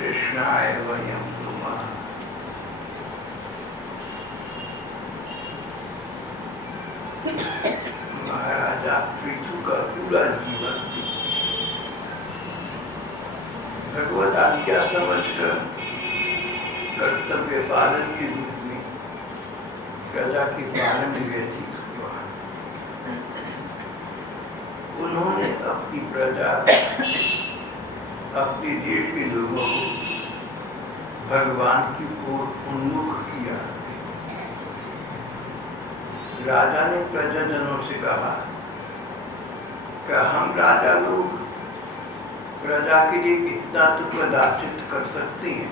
कृष्णाय वयं नुमः। महाराजा पृथु का पूरा जीवन भगवत आज्ञा समझकर कर्तव्य पालन के रूप में प्रजा के पालन में व्यतीत हुआ। उन्होंने अपनी प्रजा, अपने देश के लोगों को भगवान की ओर उन्मुख किया। राजा ने प्रजाजनों से कहा कि हम राजा लोग प्रजा के लिए इतना तो कदाचित कर सकते हैं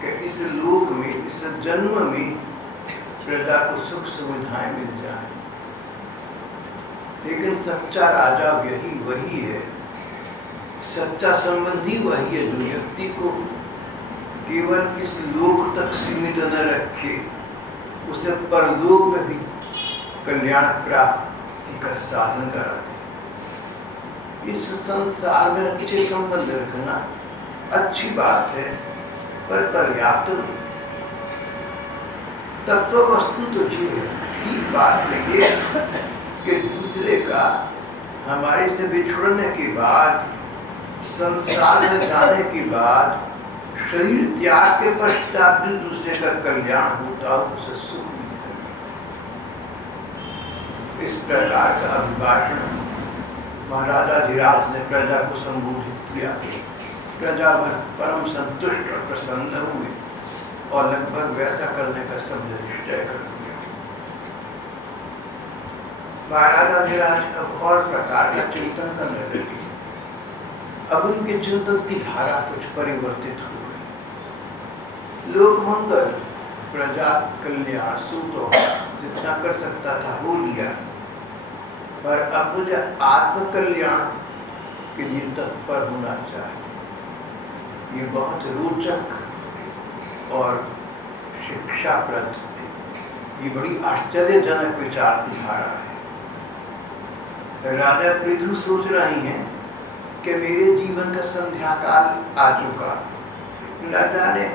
कि इस लोक में, इस जन्म में प्रजा को सुख सुविधाएं मिल जाए। लेकिन सच्चा राजा वही है, सच्चा संबंधी वही है जो व्यक्ति को केवल इस लोक तक सीमित न रखे, उसे परलोक में भी कल्याण प्राप्ति का साधन करा दे। इस संसार में अच्छे संबंध रखना अच्छी बात है, पर पर्याप्त नहीं। तत्व वस्तु तो ये है, ठीक बात है ये कि दूसरे का हमारे से बिछुड़ने के बाद, संसार से जाने के बाद, शरीर त्याग के पश्चात भी दूसरे का कल्याण होता हो, उसे सुख मिल सके। इस प्रकार का अभिभाषण महाराजा धीराज ने प्रजा को संबोधित किया। प्रजा परम संतुष्ट और प्रसन्न हुए और लगभग वैसा करने का सबने निश्चय कर लिया। महाराजा धीराज अब और प्रकार का चिंतन करने लगे। अब उनके चिंतन की धारा कुछ परिवर्तित हो गई। लोक मंगल, प्रजा कल्याण, सुख जितना कर सकता था वो लिया, पर अब मुझे आत्म कल्याण के लिए तत्पर होना चाहिए। ये बहुत रोचक और शिक्षाप्रद, ये बड़ी आश्चर्यजनक विचार की धारा है। राजा पृथु सोच रही हैं कि मेरे जीवन का संध्या काल आ चुका, न जाने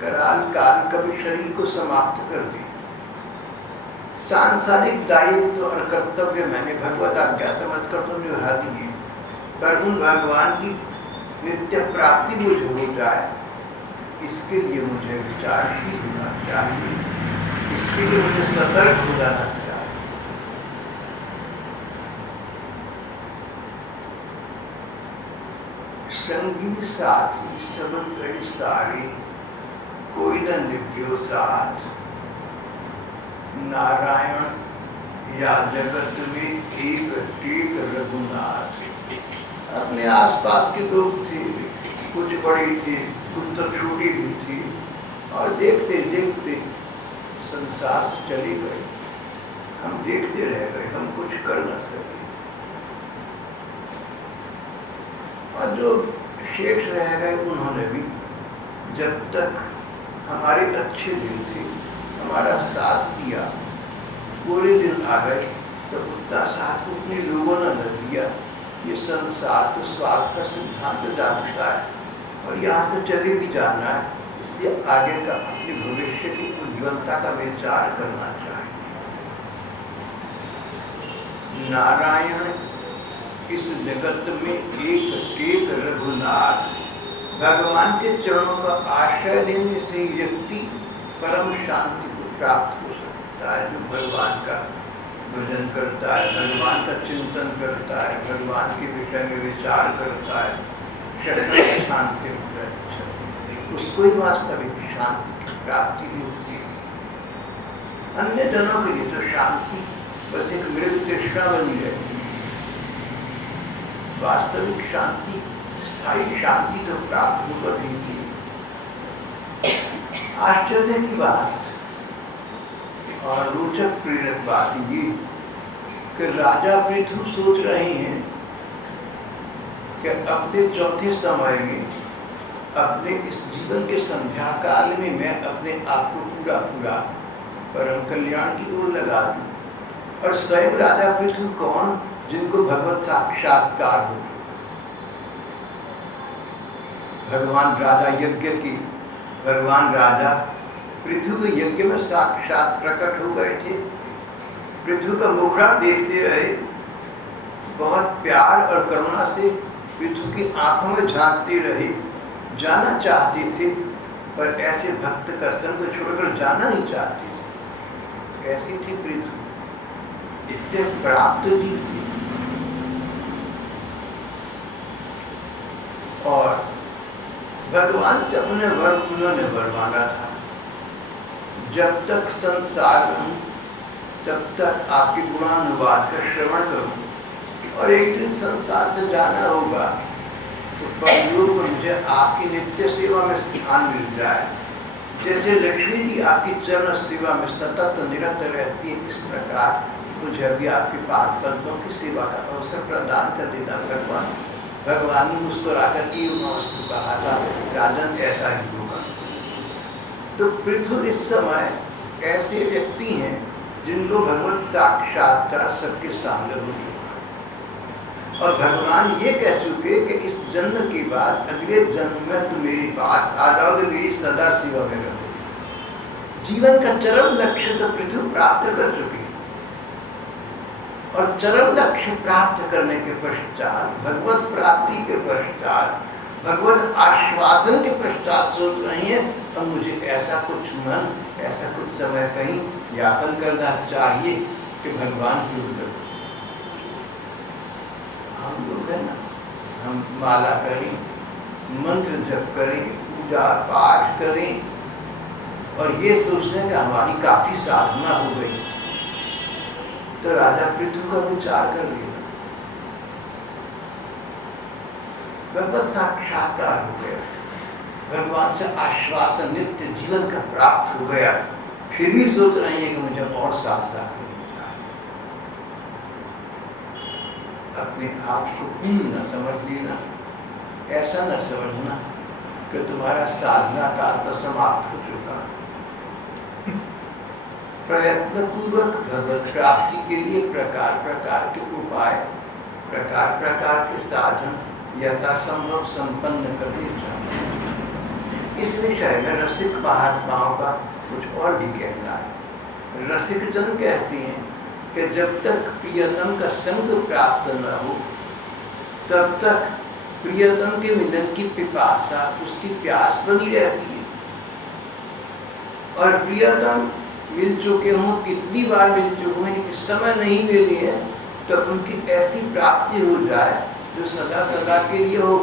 कराल काल कभी शरीर को समाप्त कर दी। सांसारिक दायित्व और कर्तव्य मैंने भगवत आज्ञा समझकर तो निभा दिए, पर उन भगवान की नित्य प्राप्ति मुझे हो जाए, इसके लिए मुझे विचारशील होना चाहिए, इसके लिए मुझे सतर्क हो जाना चाहिए। संगी साथी सब गए सारे, कोई न निभ्यो साथ। नारायण या जगत में एक टेक रघुनाथ। अपने आसपास के लोग थे, कुछ बड़े थे, कुछ तो छोटे भी थे, और देखते देखते संसार से चले गए। हम देखते रह गए, हम कुछ कर न सके। और जो शेष रह गए उन्होंने भी जब तक हमारे अच्छे दिन थे हमारा साथ दिया, पूरे दिन आ गए तो उतना साथ उतने लोगों ने न दिया। ये संसार तो स्वार्थ का सिद्धांत जानता है और यहाँ से चले भी जाना है, इसलिए आगे का अपने भविष्य की उज्ज्वलता का विचार करना चाहिए। नारायण इस जगत में एक टेक रघुनाथ। भगवान के चरणों का आश्रय देने से व्यक्ति परम शांति को प्राप्त हो सकता है। जो भगवान का भजन करता है, भगवान का चिंतन करता है, भगवान के विषय में विचार करता है, शांति उसको ही वास्तविक शांति की प्राप्ति होती है। अन्य जनों के लिए तो शांति बस एक मृग तृष्णा बनी रहती है। वास्तविक शांति, स्थायी शांति तो प्राप्त होकर देती है। आश्चर्य की बात और रोचक प्रेरक बात ये कि राजा पृथु सोच रहे हैं कि अपने चौथे समय में, अपने इस जीवन के संध्या काल में मैं अपने आप को पूरा पूरा परम कल्याण की ओर लगा दूं। और स्वयं राजा पृथु कौन, जिनको भगवत साक्षात्कार हो। भगवान राजा पृथु के यज्ञ में साक्षात प्रकट हो गए थे। पृथु का मुखड़ा देखते रहे, बहुत प्यार और करुणा से पृथु की आंखों में झांकते रहे, जाना चाहते थे, पर ऐसे भक्त का संग छोड़कर जाना नहीं चाहते थे। ऐसी थी पृथु, इतने प्राप्त जीव थी। और भगवान से उन्होंने वर मांगा था, जब तक संसार हूँ तब तक आपके गुणानुवाद का श्रवण करूं, और एक दिन संसार से जाना होगा तो परलोक में मुझे आपकी नित्य सेवा में स्थान मिल जाए। जैसे लक्ष्मी जी आपकी चरण सेवा में सतत निरत रहती है, इस प्रकार मुझे अभी आपके पाद पद्मों की सेवा का अवसर प्रदान कर देना भगवान। भगवान ने मुस्कुराकर नमस्तु कहा था, राजन ऐसा ही होगा। तो पृथु इस समय ऐसे व्यक्ति हैं जिनको भगवत साक्षात्कार सबके सामने हो चुका है, और भगवान ये कह चुके कि इस जन्म के बाद अगले जन्म में तुम मेरे पास आ जाओगे, मेरी सदा सेवा में रहोगे। जीवन का चरम लक्ष्य तो पृथु प्राप्त कर चुके, और चरम लक्ष्य प्राप्त करने के पश्चात, भगवत प्राप्ति के पश्चात, भगवत आश्वासन के पश्चात सोच रही हैं अब मुझे ऐसा कुछ मन, ऐसा कुछ समय कहीं यापन करना चाहिए कि भगवान की ओर। हम लोग है ना, हम माला करें, मंत्र जप करें, पूजा पाठ करें, और ये सोचते हैं कि हमारी काफी साधना हो गई। तो राजा पृथु का विचार कर लेना, भगवत साक्षात्कार हो गया, भगवान से आश्वासन नित्य जीवन का प्राप्त हो गया, फिर भी सोच रही है कि मुझे और साधना करनी चाहिए। अपने आप को पूर्ण न समझ लेना, ऐसा न समझना कि तुम्हारा साधना काल तो समाप्त हो चुका। प्रयत्न पूर्वक भगवत प्राप्ति के लिए प्रकार प्रकार के उपाय, प्रकार प्रकार के साधन यथासंभव संपन्न करने चाहिए। इस विषय में रसिक महात्माओं का कुछ और भी कहना है। रसिक जन कहते हैं कि जब तक प्रियतम का संग प्राप्त न हो तब तक प्रियतम के मिलन की पिपासा, उसकी प्यास बनी रहती है। और प्रियतम मिल चुके हों, कितनी बार मिल चुके हैं, इस समय नहीं मिली है, तो उनकी ऐसी प्राप्ति हो जाए जो सदा सदा के लिए हो,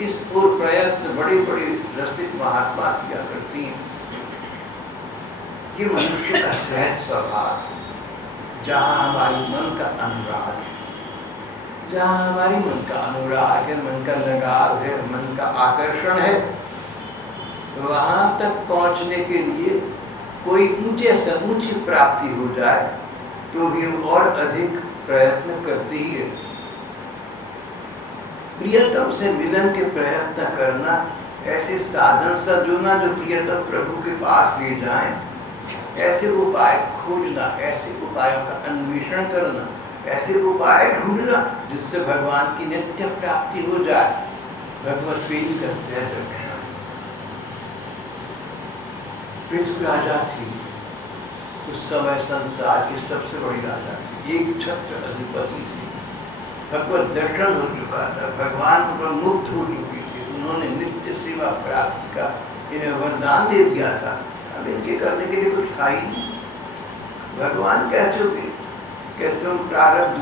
इस ओर प्रयत्न बड़े बड़े रसिक महात्मा किया करती हैं। ये मनुष्य का सहज स्वभाव, जहाँ हमारी मन का अनुराग है, जहाँ हमारी मन का अनुराग है, मन का लगाव है, मन का आकर्षण है, वहाँ तक पहुँचने के लिए कोई ऊंचे से ऊंची प्राप्ति हो जाए तो भी हम और अधिक प्रयत्न करते ही रहते। प्रियतम से मिलन के प्रयत्न करना, ऐसे साधन सजोना जो प्रियतम प्रभु के पास ले जाएं, ऐसे उपाय खोजना, ऐसे उपायों का अन्वेषण करना, ऐसे उपाय ढूंढना जिससे भगवान की नित्य प्राप्ति हो जाए, भगवत प्रेम का सहज रक्षण। पृथु राजा थी, उस समय संसार की सबसे बड़ी राजा थी, एक छत्र अधिपति थी, भगवत दर्शन हो चुका था, भगवान पर मुक्त हो चुकी थी, उन्होंने नित्य सेवा प्राप्ति का इन्हें वरदान दे दिया था। अब इनके करने के लिए कुछ था ही नहीं। भगवान कह चुके कि तुम प्रारब्ध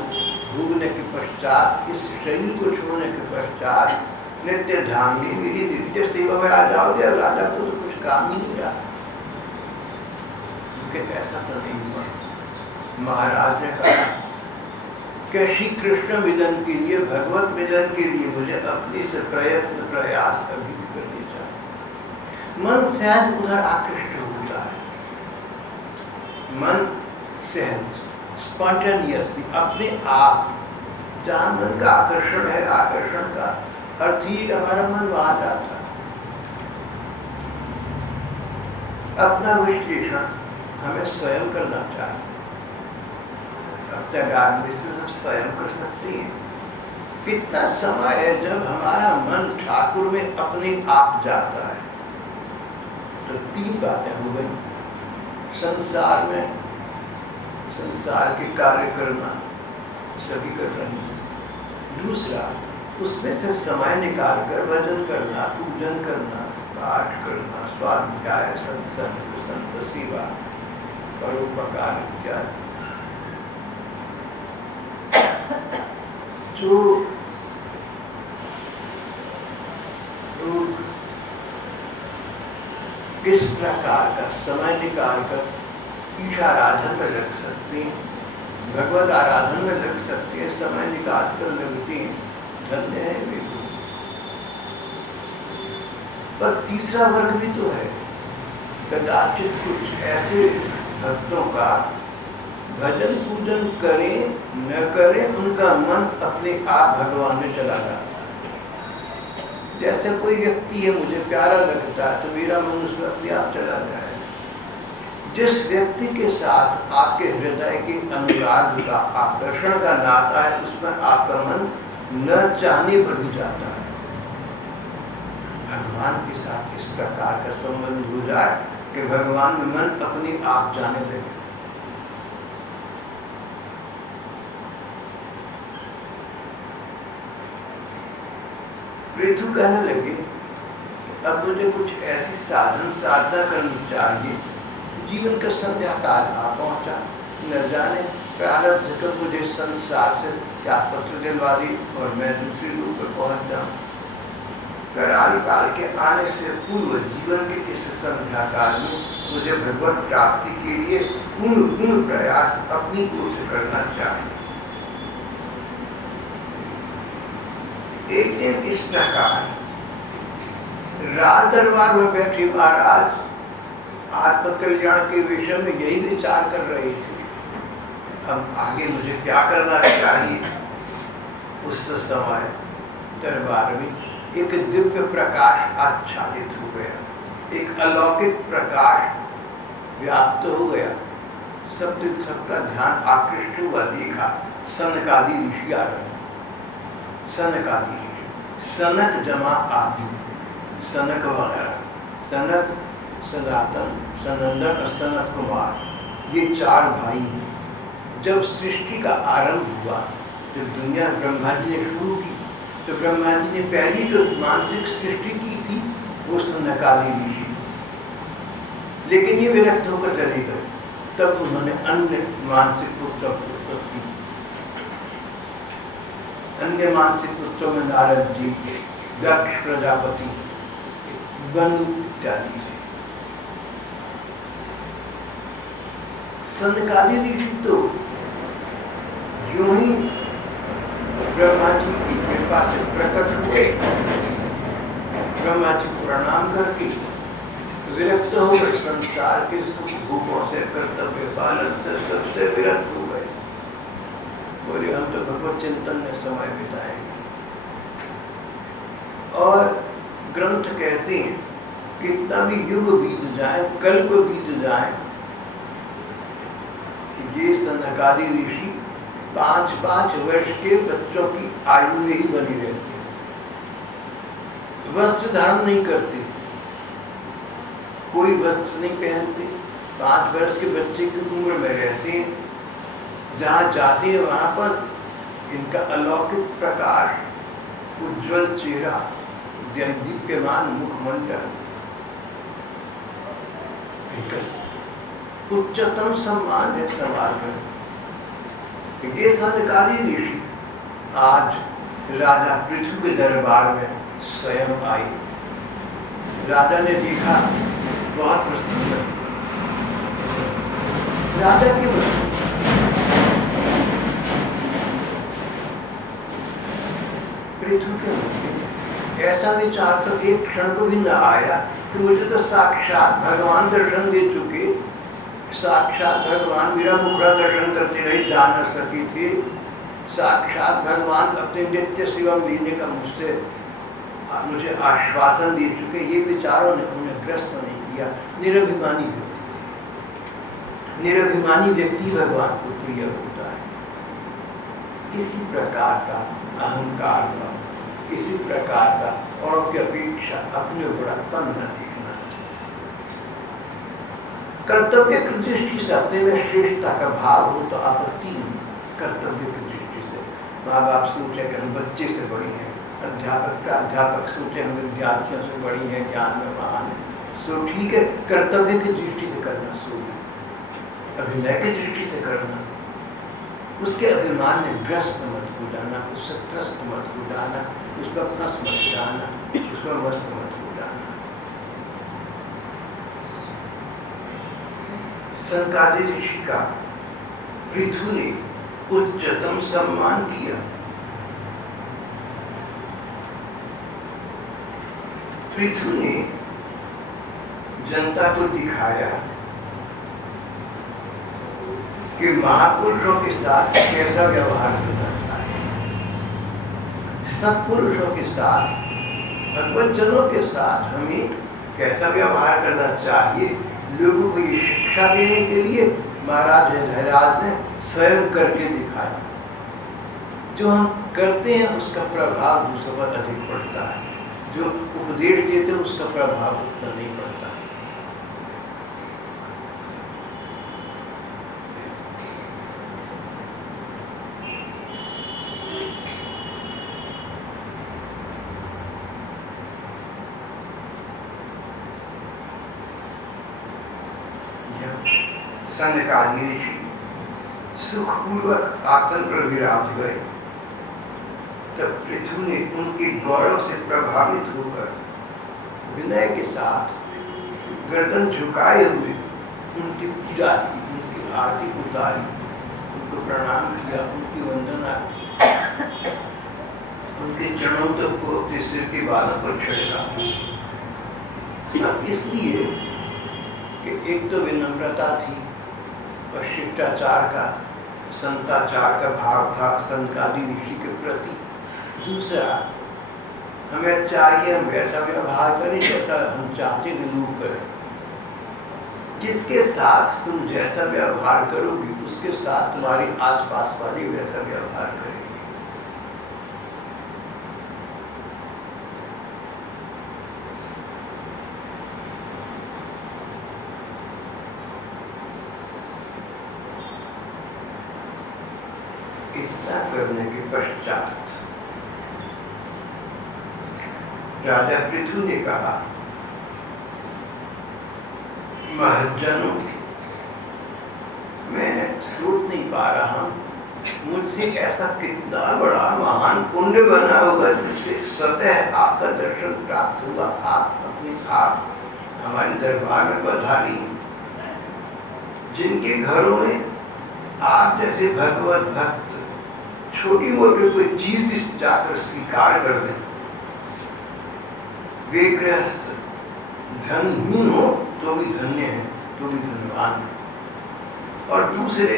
भोगने के पश्चात, इस शरीर को छोड़ने के पश्चात नित्य धाम में मेरी नित्य सेवा में आ जाओगे। राजा को तो कुछ काम ही नहीं रहा, ऐसा तो नहीं हुआ। महाराज ने कहा कि श्री कृष्ण मिलन के लिए, भगवत मिलन के लिए मुझे अपने से प्रयत्न प्रयास अभी भी करने चाहिए। मन सहज उधर आकृष्ट होता है, मन सहज स्पॉन्टेनियसली अपने आप, जहाँ मन का आकर्षण है, आकर्षण का अर्थ ही हमारा मन वहाँ जाता है। अपना विश्लेषण हमें स्वयं करना चाहिए। अब तक आदमी से सब स्वयं कर सकती हैं, कितना समय है जब हमारा मन ठाकुर में अपने आप जाता है। तो 3 बातें हो गई। संसार में संसार के कार्य करना सभी कर रहे हैं। दूसरा, उसमें से समय निकाल कर भजन करना, पूजन करना, पाठ करना, स्वाध्याय, सत्संग, संत सेवा, परोपकार इत्यादि। जो लोग इस प्रकार का समय निकालकर ईशाराधन में लग सकते हैं, भगवत आराधन में लग सकते हैं, समय निकाल कर लगते हैं, धन्य है वे। पर तीसरा वर्ग भी तो है। कदाचित कुछ ऐसे भक्तों का भजन पूजन करें न करें, उनका मन अपने आप भगवान में चला जाता है। जैसे कोई व्यक्ति है, मुझे प्यारा लगता है तो मेरा मन उसमें अपने आप चला जाए। जिस व्यक्ति के साथ आपके हृदय के अनुराग का, आकर्षण का नाता है, उसमें आपका मन न चाहने पर भी जाता है। भगवान के साथ इस प्रकार का संबंध हो जाए कि भगवान में मन अपने आप जाने लगे। पृथु कहने लगे अब मुझे कुछ ऐसी साधन साधना करनी चाहिए। जीवन का संध्या काल आ पहुंचा, न जाने प्रारब्ध कब मुझे संसार से क्या पत्र दिलवा दी और मैं दूसरी लोग पर पहुंच जाऊं। कराल काल के आने से पूर्व जीवन के इस संध्या काल में मुझे भगवत प्राप्ति के लिए पूर्ण प्रयास अपनी ओर से करना चाहिए। एक दिन इस प्रकार राज दरबार में बैठे महाराज आत्मकल्याण के विषय में यही विचार कर रहे थे, अब आगे मुझे क्या करना चाहिए। उस समय दरबार में एक दिव्य प्रकाश आच्छादित हो गया, एक अलौकिक प्रकाश व्याप्त हो गया। सबका ध्यान आकृष्ट हुआ, देखा सनकादि ऋषि आ रहे। सनकादि ऋषि, सनक जमा आदि, सनक वगैरह, सनक, सनातन, सनंदन और सनत कुमार, ये 4 भाई हैं। जब सृष्टि का आरंभ हुआ, जब दुनिया ब्रह्मा जी ने शुरू की, तो ब्रह्मा जी ने पहली जो मानसिक सृष्टि की थी वो सनकादि ऋषि थी। लेकिन ये विरक्त होकर चले गए, तब उन्होंने अन्य मानसिक पुत्रों की उत्पत्ति की। अन्य मानसिक पुत्रों में नारद जी, दक्ष प्रजापति, बनु इत्यादि थे। सनकादि ऋषि तो यूं ही ब्रह्मा जी की कृपा से प्रकट हुए, ब्रह्मा जी को प्रणाम करके विरक्त हो गए, संसार के सुख भोगों से, कर्तव्य पालन से, सबसे विरक्त हो गए। बोले हम तो भगवत चिंतन में समय बिताएंगे। और ग्रंथ कहते हैं कितना भी युग बीत जाए, कल्प बीत जाए, ये सनकादि ऋषि 5-5 वर्ष के बच्चों की आयु में ही बनी रहती है। वस्त्र धारण नहीं करते, कोई वस्त्र नहीं पहनते, 5 वर्ष के बच्चे की उम्र में रहते हैं। जहाँ जाते हैं वहाँ पर इनका अलौकिक प्रकाश, उज्ज्वल चेहरा, दीप्यमान मुखमंडल, इनका उच्चतम सम्मान है समाज में। ये सनकादि ऋषि आज राजा पृथु के दरबार में स्वयं आई। राजा ने देखा, बहुत प्रसन्न। राजा के पृथु के मन में ऐसा विचार तो एक क्षण को भी न आया कि मुझे तो साक्षात भगवान दर्शन दे चुके, साक्षात भगवान मेरा मुखड़ा दर्शन करते रहे, जा न सकी थी। साक्षात भगवान अपने नित्य शिवम लेने का मुझे आश्वासन दे चुके। ये विचारों ने उन्हें ग्रस्त नहीं किया। निरभिमानी व्यक्ति थे। निरभिमानी व्यक्ति भगवान को प्रिय होता है। किसी प्रकार का अहंकार न, किसी प्रकार का औरों की अपेक्षा अपने बड़प्पन न देखना। कर्तव्य की दृष्टि से अपने में श्रेष्ठता का भाव हो तो आपत्ति नहीं। कर्तव्य की दृष्टि से माँ बाप सोचे कि हम बच्चे से बड़ी हैं, अध्यापक प्राध्यापक सोचे हम विद्यार्थियों से बड़ी हैं, ज्ञान में महान है, सो ठीक है। कर्तव्य की दृष्टि से करना, सो अभिनय की दृष्टि से करना, उसके अभिमान में ग्रस्त मत हो जाना, उससे त्रस्त मत हो जाना, उसमें फंस मत जाना, उसमें मस्त मत हो जाना। सनकादिक ऋषि का पृथु ने उच्चतम सम्मान दिया। पृथु ने जनता को दिखाया कि महापुरुषों के साथ कैसा व्यवहार करना चाहिए, सत्पुरुषों के साथ, भगवत जनों के साथ हमें कैसा व्यवहार करना चाहिए। लोगों को ये शिक्षा देने के लिए महाराज धैर्यराज ने स्वयं करके दिखाया। जो हम करते हैं उसका प्रभाव दूसरों पर अधिक पड़ता है, जो उपदेश देते हैं उसका प्रभाव उतना नहीं पड़ता। सनकादि ऋषि सुखपूर्वक आसन पर विराज गए तब पृथु ने उनके गौरव से प्रभावित होकर विनय के साथ गर्दन झुकाए हुए उनकी पूजा की, उनकी आरती उतारी, उनको प्रणाम किया, उनकी वंदना की, उनके चरणों तक को अपने सिर के बालों पर छिड़का। सब इसलिए कि एक तो विनम्रता थी और शिष्टाचार का, संताचार का भाव था सनकादि ऋषि के प्रति। दूसरा, हमें चाहिए हम वैसा व्यवहार करें जैसा हम चाहते कि लोग करें। जिसके साथ तुम जैसा व्यवहार करोगे उसके साथ तुम्हारे आसपास वाले वैसा व्यवहार करेंगे। इतना करने के पश्चात राजा पृथु ने कहा, महजनों, मैं सोच नहीं पा रहा हूं मुझसे ऐसा कितना बड़ा महान पुण्य बना होगा जिससे स्वतः आपका दर्शन प्राप्त हुआ। आप अपने आप हमारे दरबार में पधारी, जिनके घरों में आप जैसे भगवत भक्त छोटी मोटी कोई चीज भी जाकर स्वीकार कर लें। वे गृहस्थ धनहीन हो तो भी धन्य है, तो भी धनवान है। और दूसरे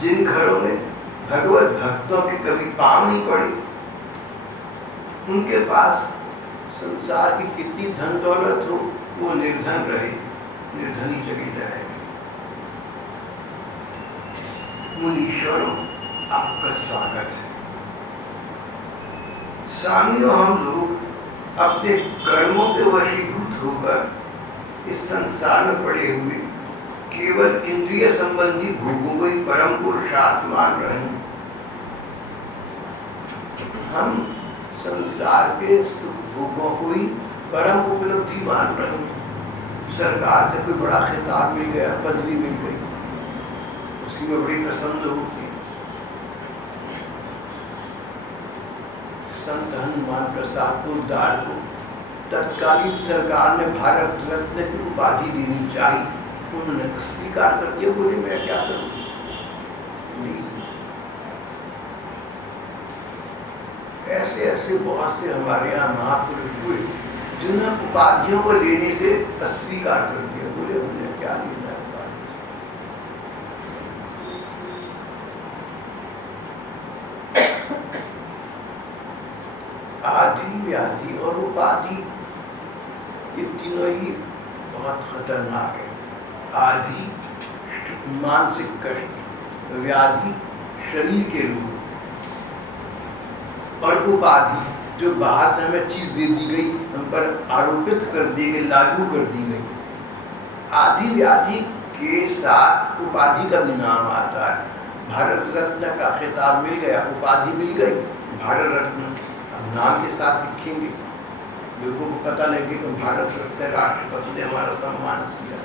जिन घरों में भगवत भक्तों के कभी पांव नहीं पड़े, उनके पास संसार की कितनी धन दौलत हो वो निर्धन रहे, निर्धनी चली जाएगी। मुनीश्वरों, आपका स्वागत है। स्वामियों, हम लोग अपने कर्मों के वशीभूत होकर इस संसार में पड़े हुए केवल इंद्रिय संबंधी भोगों को ही परम पुरुषार्थ मान रहे हैं। हम संसार के सुख भोगों को ही परम उपलब्धि मान रहे हैं। सरकार से कोई बड़ा खिताब मिल गया, पदवी मिल गई, उसी में बड़ी प्रसन्न होती। संत हनुमान प्रसाद पोद्दार को तत्कालीन सरकार ने भारत रत्न की उपाधि देनी चाहिए, उन्होंने अस्वीकार कर दिया, बोले मैं क्या करूं, नहीं। ऐसे ऐसे बहुत से हमारे यहाँ महापुरुष हुए जिन्होंने उपाधियों को लेने से अस्वीकार कर दिया, बोले हमने क्या लेना है उपाधि। आदि, व्याधि और उपाधि, ये तीनों ही बहुत खतरनाक है। आदि मानसिक कष्ट, व्याधि शरीर के रोग, और उपाधि जो बाहर से हमें चीज दे दी गई, हम पर आरोपित कर दी गई, लागू कर दी गई। आदि व्याधि के साथ उपाधि का भी नाम आता है। भारत रत्न का खिताब मिल गया, उपाधि मिल गई भारत रत्न, अब नाम के साथ लिखेंगे, लोगों को पता लगे कि भारत रत्न राष्ट्रपति ने हमारा सम्मान किया।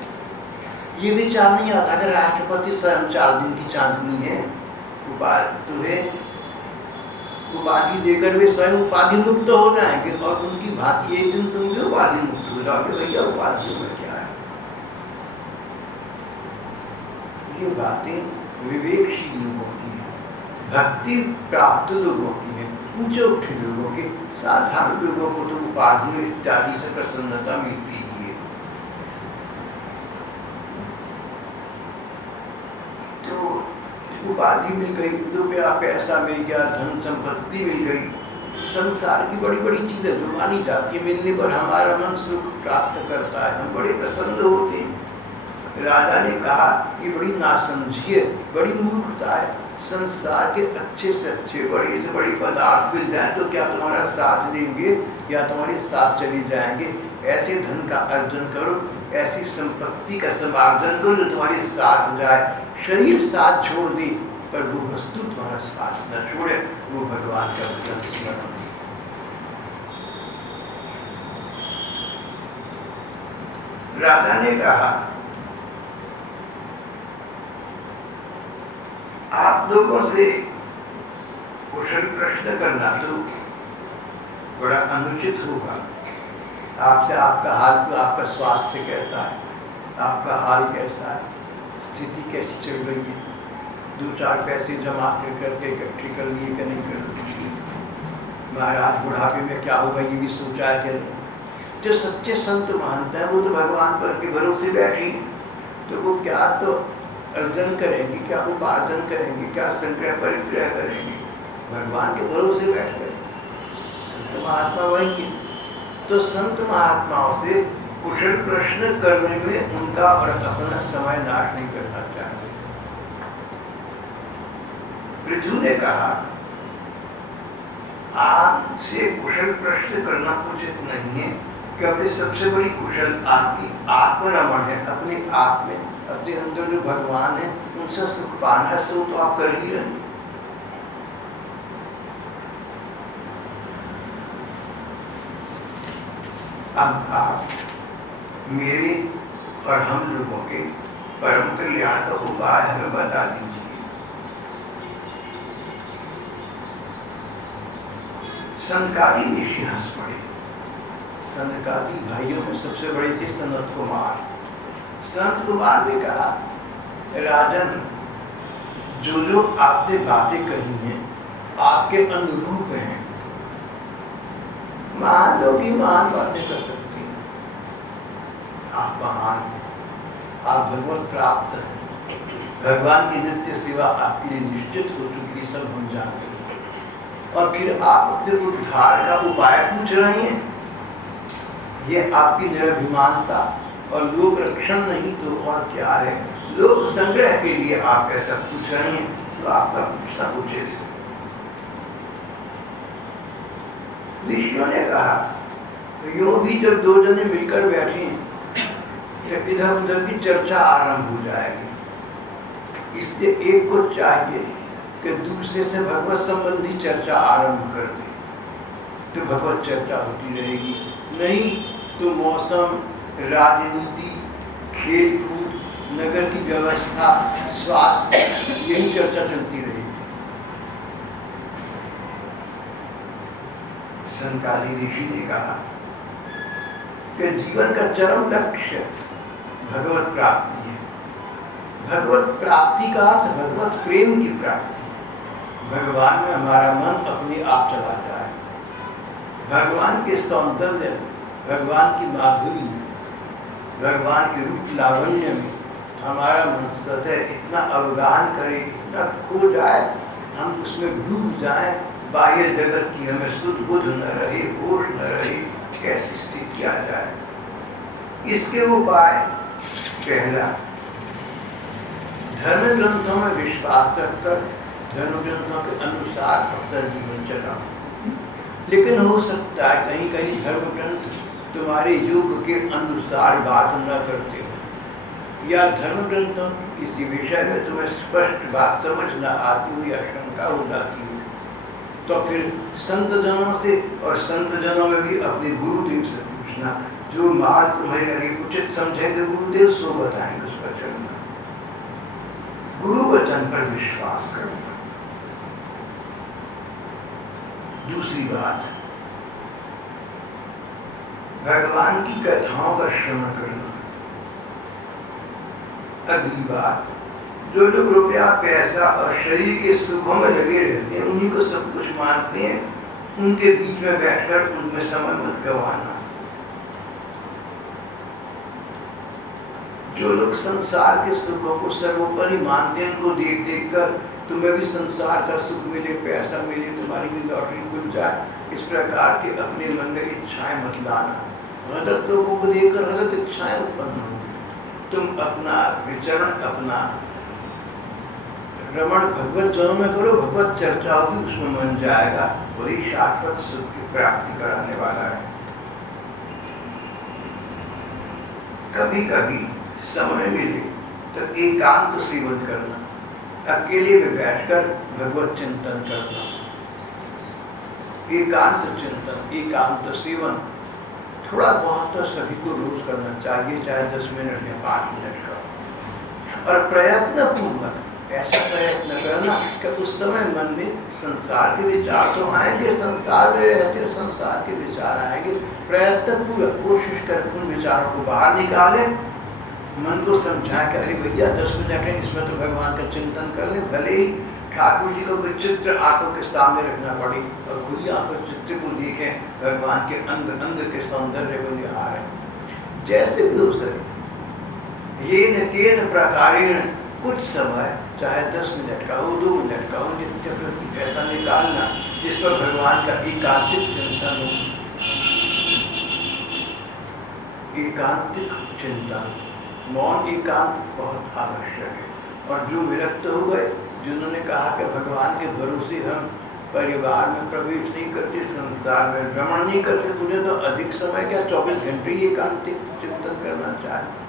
ये विचार नहीं आता कि राष्ट्रपति स्वयं 4 दिन की चांदनी है, तुम्हें उपाधि देकर वे स्वयं उपाधि मुक्त हो जाएंगे और उनकी भांति एक दिन तुम भी उपाधि मुक्त हो जाओगे। भैया उपाधियों में क्या है? ये बातें विवेकशील लोगों की हैं, भक्ति प्राप्त लोगों की हैं, ऊंचे उठे लोगों के। साधारण लोगों को तो उपाधियों इत्यादि से प्रसन्नता मिलती ही है। तो उपाधि मिल गई, रुपया पैसा मिल गया, धन संपत्ति मिल गई, संसार की बड़ी बड़ी चीजें जो मानी जाती है, मिलने पर हमारा मन सुख प्राप्त करता है, हम बड़े प्रसन्न होते हैं। राजा ने कहा ये बड़ी नासमझी है, बड़ी मूर्खता है। संसार के अच्छे से अच्छे बड़े से बड़े पदार्थ मिल जाए तो क्या तुम्हारा साथ देंगे या तुम्हारे साथ चले जाएंगे? ऐसे धन का अर्जन करो, ऐसी संपत्ति का समार्जन करो जो तुम्हारे साथ जाए। शरीर साथ छोड़ दे पर वो वस्तु तुम्हारा साथ न छोड़े, वो भगवान का भजन स्मरण। राजा ने कहा आप लोगों से कुशल प्रश्न करना तो बड़ा अनुचित होगा। आपसे आपका हाल, तो आपका स्वास्थ्य कैसा है, आपका हाल कैसा है, स्थिति कैसी चल रही है, 2-4 पैसे जमा करके इकट्ठे कर लिए कि नहीं कर लिए, महाराज बुढ़ापे में क्या होगा ये भी सोचा है कि नहीं। जो सच्चे संत महंत हैं वो तो भगवान पर के भरोसे बैठे, तो वो क्या तो अर्जन करेंगे, क्या उपार्जन करेंगे, क्या संग्रह परिग्रह करेंगे, भगवान के भरोसे बैठ गए। संत महात्मा वही है। तो संत महात्माओं से कुशल प्रश्न करने में उनका और अपना समय नाश नहीं करना चाहिए। पृथु ने कहा आपसे कुशल प्रश्न करना उचित नहीं है, क्योंकि सबसे बड़ी कुशल आपकी आत्मरमण है। अपने आप में, अपने अंदर जो भगवान है उनसे सुख पाना है, सो तो आप कर ही रहे हैं। अब आप मेरे और हम लोगों के परम कल्याण का उपाय हमें बता दीजिए। सनकादि ऋषि हंस पड़े। सनकादि भाइयों में सबसे बड़े थे सनत कुमार। सनत कुमार ने कहा राजन, जो जो आपने बातें कही हैं आपके अनुरूप हैं। महान लोग ही महान बातें कर सकते हैं। आप महान, आप भगवत प्राप्त हैं, भगवान की नित्य सेवा आपके लिए निश्चित हो चुकी है, सब हम जानते हैं। और फिर आप अपने उद्धार का उपाय पूछ रहे हैं। ये आपकी निरभिमानता और लोक रक्षण नहीं तो और क्या है। लोक संग्रह के लिए आप ऐसा पूछ रहे हैं, तो आपका पूछना उचित है। ऋषियों ने कहा यूं भी जब 2 जने मिलकर बैठे तो इधर उधर की चर्चा आरंभ हो जाएगी। इससे एक को चाहिए कि दूसरे से भगवत संबंधी चर्चा आरंभ कर दे, तो भगवत चर्चा होती रहेगी। नहीं तो मौसम, राजनीति, खेल कूद, नगर की व्यवस्था, स्वास्थ्य, यही चर्चा चलती रहेगी। सनकादि ऋषि ने कहा कि जीवन का चरम लक्ष्य भगवत प्राप्ति है। भगवत प्राप्ति का अर्थ भगवत प्रेम की प्राप्ति है। भगवान में हमारा मन अपने आप चला जाए, भगवान के सौंदर्य, भगवान की माधुरी में, भगवान के रूप लावण्य में हमारा मन सदैव इतना अवगान करे, इतना खो जाए, हम उसमें डूब जाए, बाह्य जगत की हमें सुध बुध न रहे, होश न रहे, कैसी स्थिति आ जाए। इसके उपाय पहला, धर्म ग्रंथों में विश्वास रखकर धर्म ग्रंथों के अनुसार अपना जीवन चलाओ। लेकिन हो सकता है कहीं कहीं धर्म ग्रंथ तुम्हारे युग के अनुसार बात न करते हो, या धर्म ग्रंथों की किसी विषय में तुम्हें स्पष्ट बात समझ न आती हो या शंका हो जाती हो, तो फिर संत जनों से, और संत जनों में भी अपने गुरुदेव से पूछना। जो मार्ग तुम्हारे लिए उचित समझेंगे गुरुदेव सो बताएंगे, उसका चलना। गुरु वचन पर विश्वास करना। दूसरी बात, भगवान की कथाओं का श्रवण करना। अगली बात, जो लोग रुपया पैसा और शरीर के सुखों में लगे रहते हैं, उन्हीं को सब कुछ मानते हैं, उनके बीच में बैठकर उनमें समय मत गंवाना। जो लोग संसार के सुखों को सर्वोपरि मानते हैं, उनको देख देख कर तुम्हें भी संसार का सुख मिले, पैसा मिले, तुम्हारी भी लॉटरी खुल जाए, इस प्रकार के अपने मन में इच्छाएं मत लाना। गलत लोगों को देखकर गलत इच्छाएं उत्पन्न होंगी। तुम अपना विचरण, अपना रमण भगवत जनों में करो, भगवत चर्चा होगी, उसमें मन जाएगा, वही शाश्वत सुख की प्राप्ति कराने वाला है। कभी कभी समय मिले तो एकांत सेवन करना, अकेले में बैठकर भगवत चिंतन करना। एकांत चिंतन, एकांत सेवन थोड़ा बहुत तो सभी को रोज करना चाहिए, चाहे 10 मिनट या 5 मिनट का। और प्रयत्न पूर्वक ऐसा प्रयत्न करना कि उस समय मन में संसार के विचार तो आएंगे, संसार में रहते संसार के विचार आएंगे, प्रयत्न पूर्वक कोशिश कर उन विचारों को बाहर निकाले, मन को समझाए कि अरे भैया 10 मिनट है, इसमें तो भगवान का चिंतन कर ले। भले ही ठाकुर जी को कोई चित्र आंखों के सामने रखना पड़े और खुली आंखों चित्र को देखें, भगवान के अंग अंग के सौंदर्य को निहारें, जैसे भी हो सके। ये न तेन प्रकारेण कुछ समय, चाहे 10 मिनट का हो, 2 मिनट का हो, नित्य प्रति ऐसा निकालना जिस पर भगवान का एकांतिक चिंतन हो। एकांतिक चिंतन, मौन एकांत बहुत आवश्यक है। और जो विरक्त हो गए, जिन्होंने कहा कि भगवान के भरोसे हम परिवार में प्रवेश नहीं करते, संसार में भ्रमण नहीं करते, उन्हें तो अधिक समय क्या 24 घंटे ही एकांतिक चिंतन करना चाहिए।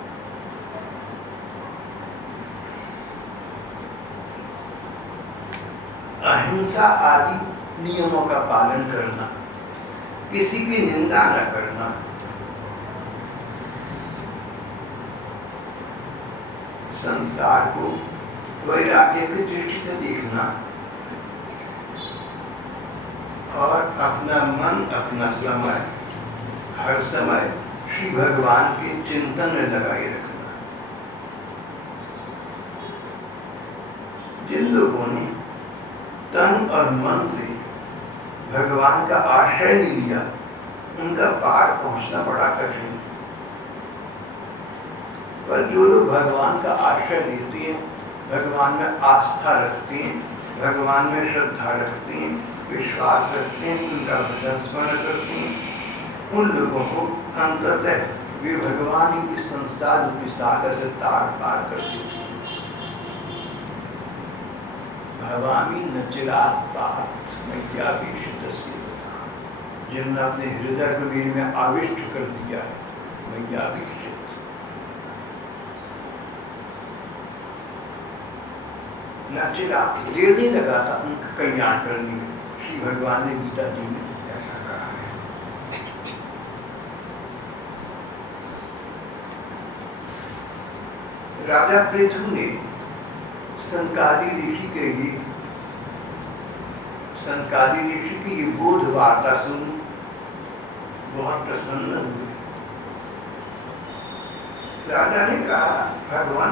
अहिंसा आदि नियमों का पालन करना, किसी की निंदा न करना, संसार को वैराग्य की दृष्टि से देखना और अपना मन, अपना समय हर समय श्री भगवान के चिंतन में लगाए रखना। जिन लोगों ने तन और मन से भगवान का आश्रय नहीं लिया, उनका पार पहुंचना बड़ा कठिन। पर जो लोग भगवान का आश्रय लेते हैं, भगवान में आस्था रखते हैं, भगवान में श्रद्धा रखते हैं, विश्वास रखते हैं, उनका भजन स्मरण करते हैं, उन लोगों को अंततः वे भगवान ही इस संसार रूपी सागर से तार पार करते हैं। भवामी न चिराग पार्थ मय्यावेशितस्य, जिन्होंने अपने हृदय को मेरे में आविष्ट कर दिया है, मय्यावेशित। न चिराग, देर नहीं लगाता उनका कल्याण करने में। श्री भगवान ने गीता जी में ऐसा कहा है। राजा पृथु ने सनकादि ऋषि की ये बोध वार्ता सुन बहुत प्रसन्न हुए। राजा ने कहा, भगवान,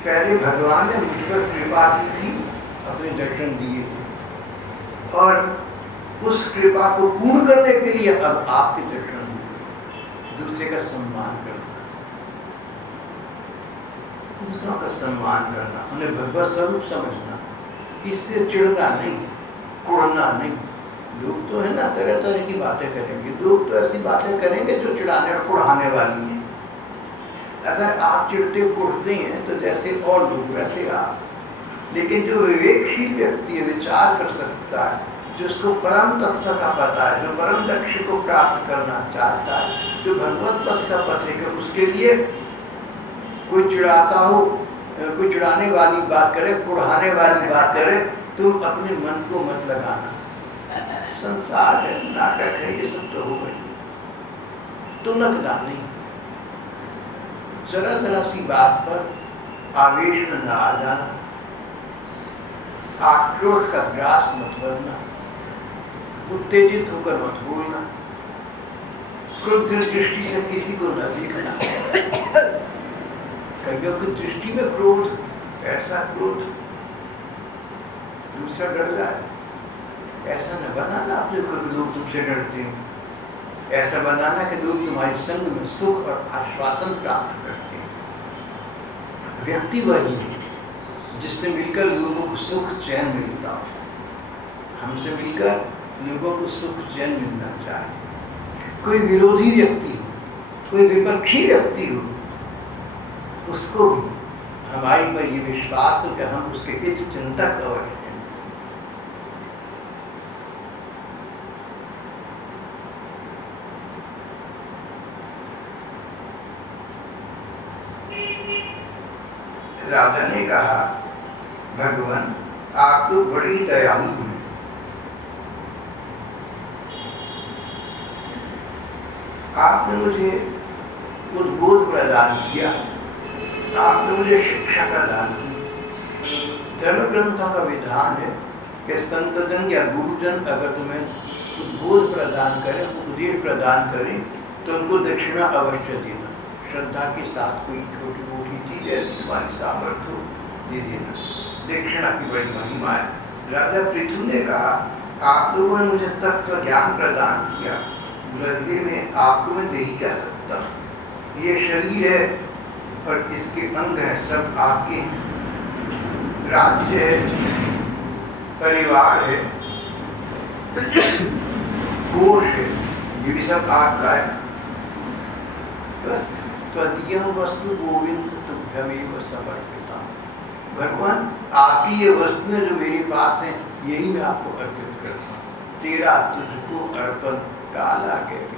पहले भगवान ने मुझ पर कृपा की थी, अपने दर्शन दिए थे, और उस कृपा को पूर्ण करने के लिए अब आपके दर्शन हुए। दूसरे का सम्मान करना, दूसरों का सम्मान करना, उन्हें भगवत स्वरूप समझना, इससे चिढ़ना नहीं, कुढ़ना नहीं। लोग तो है ना तरह तरह की बातें करेंगे, लोग तो ऐसी बातें करेंगे जो चिढ़ाने और कुढ़ाने वाली हैं। अगर आप चिढ़ते कुढ़ते हैं तो जैसे और लोग वैसे आप। लेकिन जो विवेकशील व्यक्ति है, विचार कर सकता है, जिसको परम तत्व का पता है, जो परम लक्ष्य को प्राप्त करना चाहता है, जो भगवत पथ का पथ है, कि उसके लिए कोई चिढ़ाता हो, कोई चिढ़ाने वाली बात करे, कुढ़ाने वाली बात करे, तुम अपने मन को मत लगाना। संसार है, नाटक है, ये सब तो हो गई, तुनकना नहीं। जरा जरा सी बात पर आवेश में न आ जाना, आक्रोश का ग्रास मत बनना, उत्तेजित होकर मत बोलना, क्रुद्ध दृष्टि से किसी को न देखना। कईयों की दृष्टि में क्रोध, ऐसा क्रोध दूसरा डर जाए, ऐसा न बनाना अपने को कि लोग तुमसे डरते हैं, ऐसा बनाना कि लोग तुम्हारे संग में सुख और आश्वासन प्राप्त करते हैं। व्यक्ति वही है जिससे मिलकर लोगों को सुख चैन मिलता हो। हमसे मिलकर लोगों को सुख चैन मिलना चाहिए। कोई विरोधी व्यक्ति हो, कोई विपक्षी व्यक्ति हो, उसको भी हमारी पर ये विश्वास हो कि हम उसके हित चिंतक अवश्य हैं। राजा ने कहा, भगवान आप तो बड़े ही दयालु हैं, आपने मुझे उद्बोध प्रदान किया, आपने मुझे शिक्षा प्रदान की। धर्म ग्रंथों का विधान है कि संतजन या गुरुजन अगर तुम्हें उद्बोध प्रदान करें, उपदेश प्रदान करें, तो उनको दक्षिणा अवश्य देना। श्रद्धा के साथ कोई छोटी मोटी चीज ऐसी तुम्हारी सामर्थ्य हो, दे देना। दक्षिणा की बड़ी महिमा है। राजा पृथु ने कहा, आप लोगों ने मुझे तत्व ज्ञान प्रदान किया, बदले में आपको मैं दे ही क्या सकता। ये शरीर है और इसके अंग है, सब आपके। राज्य है, परिवार है, कोष है, ये भी सब आपका है। बस त्वदीयं वस्तु गोविंद तुभ्यमेव समर्पिता। भगवान आपकी ये वस्तुएं जो मेरे पास हैं, यही मैं आपको अर्पित करता हूँ। तेरा तुझको अर्पण काल आ गया।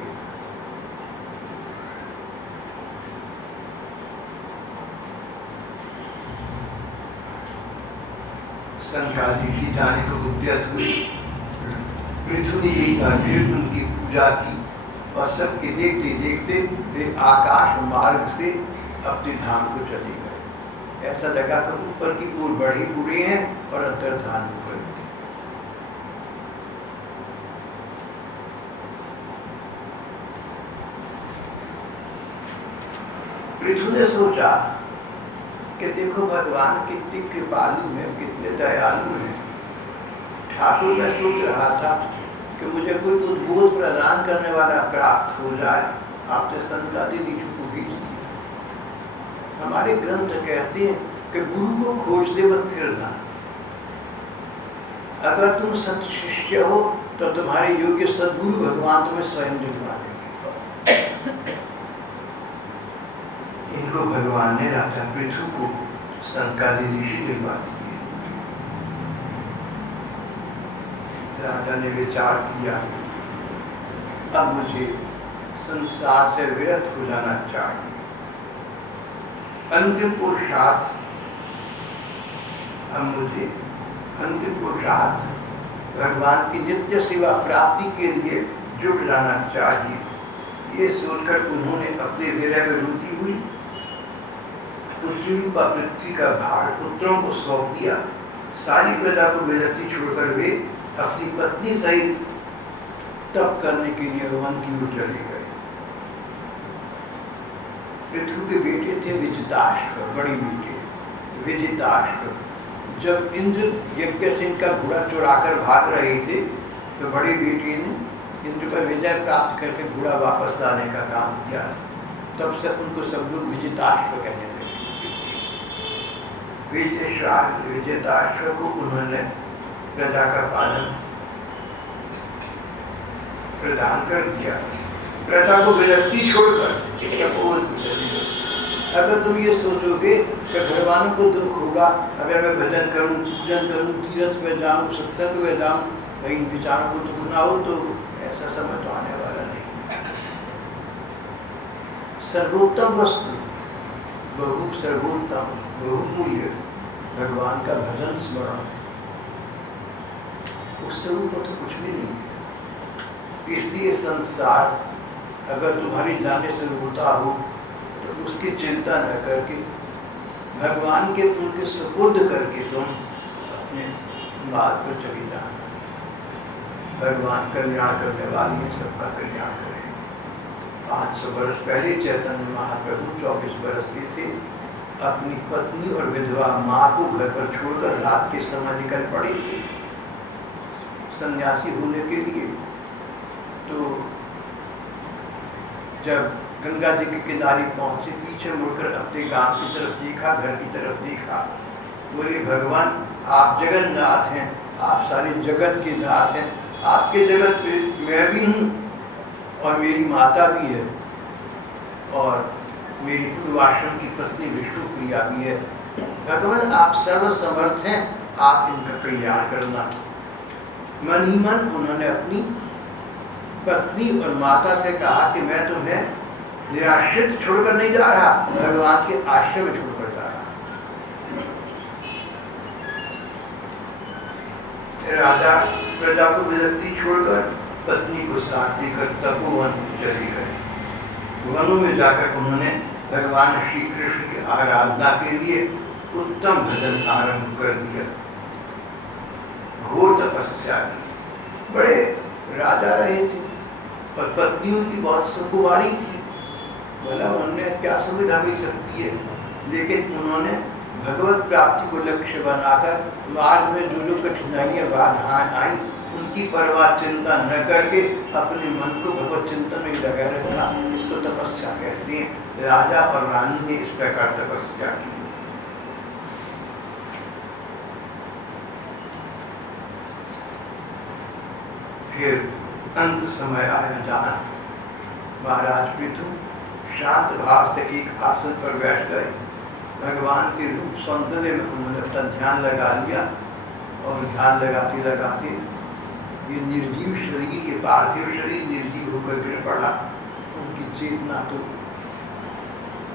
संकाली की जाने को उद्यत हुई। पृथ्वी ने एक बार फिर उनकी पूजा की और सबके देखते देखते वे आकाश मार्ग से अपने धाम को चले गए। ऐसा लगा कि ऊपर की ओर बढ़े हुए हैं और अंतर्धान हो गए। पृथ्वी ने सोचा कि देखो भगवान कितने कृपालु हैं, कितने दयालु हैं। ठाकुर मैं सोच रहा था कि मुझे कोई उद्बोध प्रदान करने वाला प्राप्त हो जाए, आपने संकाली ऋषि को भेज दिया। हमारे ग्रंथ कहते हैं कि गुरु को खोजते मत फिरना। अगर तुम सत शिष्य हो तो तुम्हारे योग्य सद्गुरु भगवान तुम्हें स्वयं दिलवा देंगे। इनको भगवान ने राजा पृथु को संकाली ऋषि दिलवा दिए। राजा ने विचार किया, अब मुझे संसार से विरत हो जाना चाहिए। अंतिम पुरुषार्थ, अब मुझे अंतिम पुरुषार्थ भगवान की नित्य सेवा प्राप्ति के लिए जुट जाना चाहिए। ये सोचकर उन्होंने अपने विरह में रुचि हुई पुत्री रूपा पृथ्वी का भार पुत्रों को सौंप दिया। सारी प्रजा को विरक्ति छोड़कर वे अपनी पत्नी सहित तप करने के लिए वन की ओर चले गए। पृथ्वी के बेटे थे विजिताश्व, बड़ी बेटे विजिताश्व। जब इंद्र यज्ञ से इनका घोड़ा चुराकर भाग रहे थे तो बड़े बेटे ने इंद्र पर विजय प्राप्त करके घोड़ा वापस लाने का काम किया। तब से उनको सब लोग विजिताश्व कहने लगे। विजिताश्व को उन्होंने प्रजा का पालन प्रदान कर दिया। प्रजा को विरक्ति छोड़कर अगर तुम ये सोचोगे कि भगवान को दुख होगा अगर मैं भजन करूं, पूजन करूं, तीर्थ में जाऊं, सत्संग में जाऊं, भाई इन विचारों को दुख ना हो तो ऐसा समय तो आने वाला नहीं। सर्वोत्तम वस्तु, सर्वोत्तम बहुमूल्य भगवान का भजन स्मरण है, उससे ऊपर तो कुछ भी नहीं है। इसलिए संसार अगर तुम्हारी जाने से रोता हो तो उसकी चिंता न करके भगवान के उनके सुपुर्द करके तुम अपने मार्ग पर चली जाना। भगवान कल्याण करने वाली है, सबका कल्याण करें। 500 वर्ष पहले चैतन्य महाप्रभु 24 वर्ष के थे, अपनी पत्नी और विधवा माँ को घर पर छोड़कर रात के समय निकल पड़े सन्यासी होने के लिए। तो जब गंगा जी के किनारे पहुंचे, पीछे मुड़कर अपने गांव की तरफ देखा, घर की तरफ देखा, बोले भगवान आप जगन्नाथ हैं, आप सारे जगत के नाथ हैं, आपके जगत में मैं भी हूँ और मेरी माता भी है और मेरी पूर्वाश्रम की पत्नी विष्णुप्रिया भी है। भगवान आप सर्वसमर्थ हैं, आप इनका कल्याण करना। मन ही मन उन्होंने अपनी पत्नी और माता से कहा कि मैं तुम्हें निराश्रित छोड़कर नहीं जा रहा, भगवान के आश्रम में छोड़कर जा रहा। राजा प्रजा को विरक्ति छोड़कर पत्नी को साथ लेकर तपोवन चले गए। वनों में जाकर उन्होंने भगवान श्री कृष्ण की आराधना के लिए उत्तम भजन आरंभ कर दिया। घोर तपस्या की। बड़े राजा रहे थे और पत्नी उनकी बहुत सुकुमारी थी। भला उनमें क्या सुविधा मिल सकती है, लेकिन उन्होंने भगवत प्राप्ति को लक्ष्य बनाकर मार्ग में जो जो कठिनाइयाँ बाधाएं आई उनकी परवाह चिंता न करके अपने मन को भगवत चिंतन में लगा रखा। इसको तपस्या कहते हैं। राजा और रानी ने इस प्रकार तपस्या की। फिर अंत समय आया जान। महाराज पृथु शांत भाव से एक आसन पर बैठ गए। भगवान के रूप सौंदर्य में उन्होंने अपना ध्यान लगा लिया और ध्यान लगाते लगाते ये निर्जीव शरीर, ये पार्थिव शरीर निर्जीव होकर गिर पड़ा। उनकी चेतना तो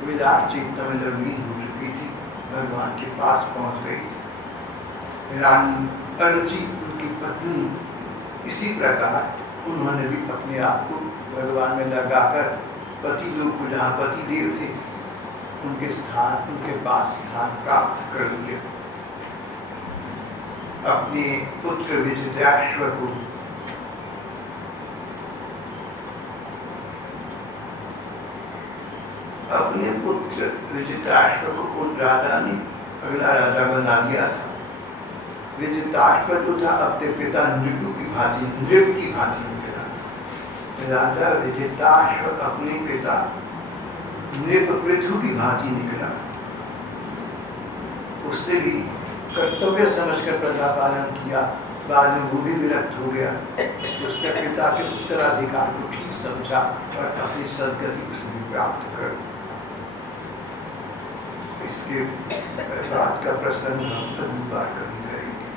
विराट चेतना में लवलीन हो चुकी थी, भगवान के पास पहुंच गई थी। रानी अर्ची उनकी पत्नी इसी प्रकार उन्होंने भी अपने आप को भगवान में लगाकर पति लोग को जहाँ पति देव थे उनके स्थान, उनके पास स्थान प्राप्त कर लिए। अपने पुत्र विजिताश्व को उन राजा ने अगला राजा बना दिया था। विजिताश्व जो था अपने पिता नृप की भांति निकला। राजा विजिताश्व अपने पिता नृप पृथु की भांति निकला। उससे भी कर्तव्य समझकर प्रजा पालन किया। बाद में वो भी विरक्त हो गया। उसके पिता के उत्तराधिकार को ठीक समझा और अपनी सदगति भी प्राप्त कर। इसके बाद का प्रसंग हम अगली बार कभी करेंगे।